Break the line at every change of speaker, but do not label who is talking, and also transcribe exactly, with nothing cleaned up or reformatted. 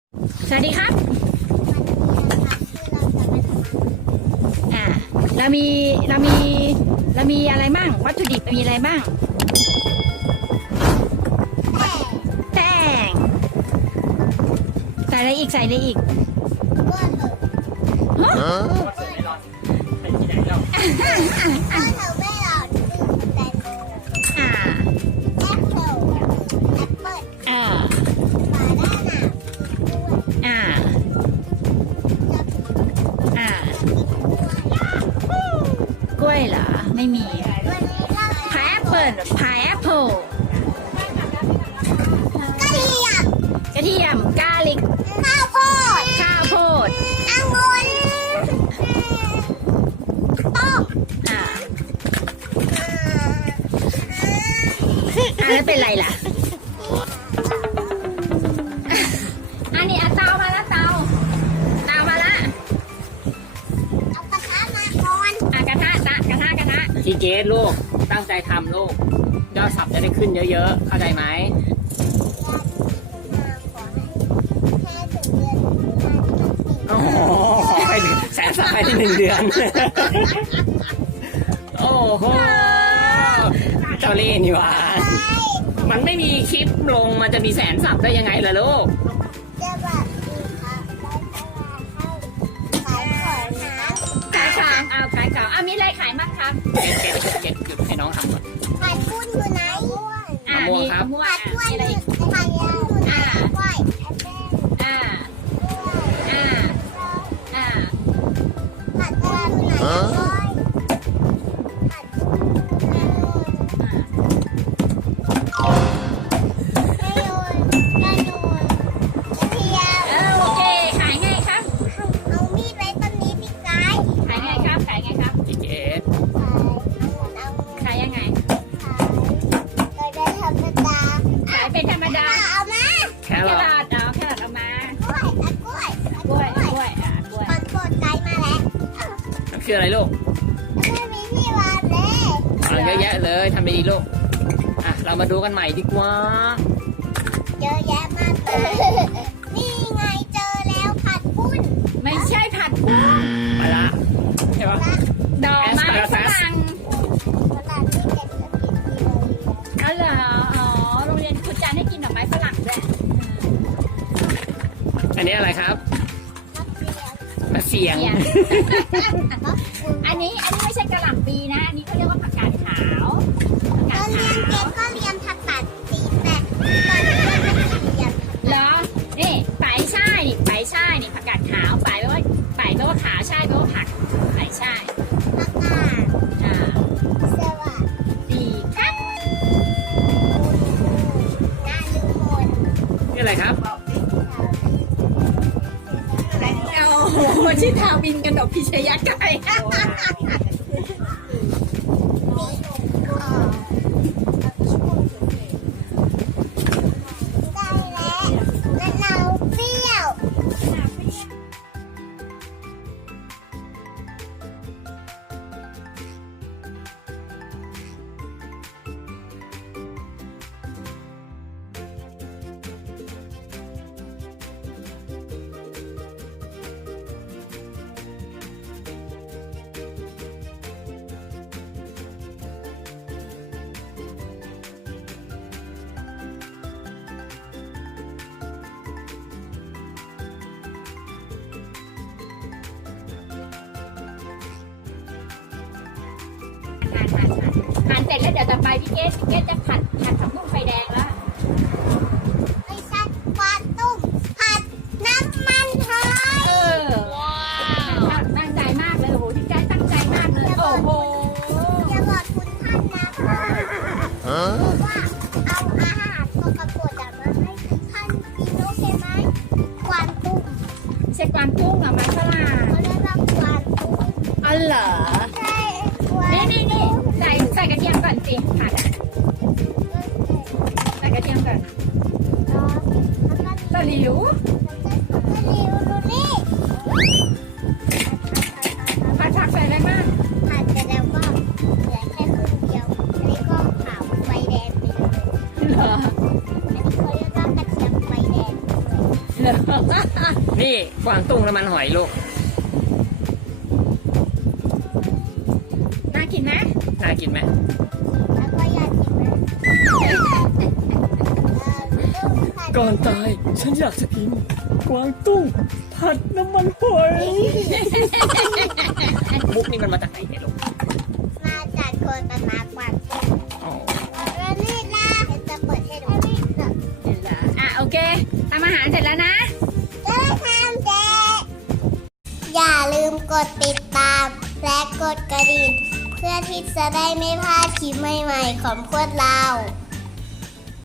สวัสดีครับอ่าเรามีเรามีเรามีอะไรบ้างวัตถุดิบมีอะไรบ้างแป้งใส่อะไรอีกใส่อะไรอีกฮะอ่าอ่าอ่ากล้วยเหรอไม่มีพายแอปเปิลพายแอปเปิลกระเทียมกาลิกข้าวโพดข้าวโพดองุ่นต้มอ่าอ่าแล้วเป็นไรล่ะอันนี้เอาเตามาแล้วเตาเตามาละเอากระทะมาก่อนอ่ะกระทะตะกระทะกระทะ
ทีเกสลูกตั้งใจทำลูกยอดสับจะได้ขึ้นเยอะๆเข้าใจไหมโอ้โหขอให้แสนสับภายในหนึ่งเดือนโอ้โหเจ้าเล่ห์นี่หว่ามันไม่มีคลิปลงมันจะมีแสนสับได้ยังไงล่ะลูก
ขายของเอาขายของเอามีอะไรขายบ้างครับ
เก็บเก็บเก็บหยุดให้น้องทำก่อน
ผัดปุ้นอยู่ไหน
อ่ามีมะม่วงอ่ะมีอะไรอีก
ผัดปุ้นอยู่ไหนกล้วย
อ่าอ่าอ่า
ผัดปุ้นอยู่ไหนกล้วยผัดปุ้นกระดูกกระเทียม
เออโอเคขายไงครับ
เอามีดไว้ตรงนี้พี่ไก่
ขายไงครับขายไงครับ
ทีเกส
ขายยังไง
เราได้ธรรมดา
ขายเป็นธรรมดา
เอามา
แค
แค
รอ
ร
ท
อทเอาแครอทเอามาก
ล้วยอ่ะกล้วย
กล้วยกล้วยอ่ะกล้วย
ปัดกดไก่มาแล้ว
มันคืออะไรลูก
ไม่มีที่วางเลย
วางเยอะแยะเลยทำดีๆลูกอ่ะเรามาดูกันใหม่ดีกว่า
เยอะแยะมากเลย นี่ไงเจอแล้วผัดปุ้น
ไม่ใช่ผัดกุ้ง
ไปละใช่ปะ
ดอกไม้ฝรั่ง
ตลาดที่เก็บจะกินกิโลเดียว
อ๋อเหรออ๋อโรงเรียนคุณจันให้กินดอกไม้ฝรั่งด้วย
อันนี้อะไรครับ
นักเรียน
มะเสียง
เสียง อันนี้อันนี้ไม่ใช่กระหล่ำปีนะ อันนี้เขาเรียกว่าผักกาดขาวผักกา
เรา
ด
เรีย
ขาน
เก็
ว
บก็เรียนผัดตัดสีแต่ตอนนี้ไม่ได้เรียน
เหรอนี่ไปช่ายนี่ไปช่ายนี่ผักกาดขาวไปแปลว่าไปแปลว่าขาวช่ายแปลว่าผักไปช่าย
ผักกาด
อ่า
สวัส
ดีครับ
นาลืมหมด
นี่อะไรครับ
โอ้โหคนที่ทาวินกันดอกพิชยาไก่
ได้แล้วมะนาวเปรี้ยว
ทานเสร็จแล้วเดี๋ยวต่อไปพี่เกสพี่เกสจะผัดผัดผักบุ้งไฟแดงแล้ว
ไม่ใช่ปลาตุ้มผัดน้ำมันหอย
เออว้าวตั้งใจมากเลยโอ้โหพี่เกสตั้งใจมากเลยโอ้โห
อย่าบอกคุณท่านนะว่าเอาอาหารตัวกระปุกอะมาให้ท่านกินโอเคไหมกวางตุ้ม
เช็คกวางตุ้งเหรอมันฝรั่ง
เขาเรียกว่ากวางตุ้ม
อ๋อเหรอ
ใช่กวาง
นี่นี่นี่ใส่ใส่กระเทียมก่อนสิผัดอะใส่กระเทียมก่อนตะหลิว
ตะหลิวดูนี่
ผัดผักใส่อะไรบ้าง
ผัดเสร็จแล้วก็เหลือแค่ครึ่งเดียวอันนี้ก็เผาไฟแดงไปเลย
เหรอ
อันนี้เขาเรียกว่ากระเทียมไฟแดง
เหรอ
นี่กวางตุ้งน้ำมันหอยลูก
น่ากินไหม
น่ากินไหม
แล้วก็อยากกินไหมเออลูกผัด
ก่อนตายฉันอยากจะกินกวางตุ้งผัดน้ำมันหอยมุกนี่มันมาจากไหนเนี่ยลูก
มาจากโคนตะมากวางตุ้ง
อ๋อ
แล้วนี่ล่ะจะเปิดให้ดูนี่ล่ะ
เห็นเหรออ่ะโอเคทำอาหารเสร็จแล้วนะ
เลิกทำเด็กอย่าลืมกดติดตาม และกดกระดิ่งเพื่อที่จะได้ไม่พลาดคลิปใหม่ๆของพวกเรา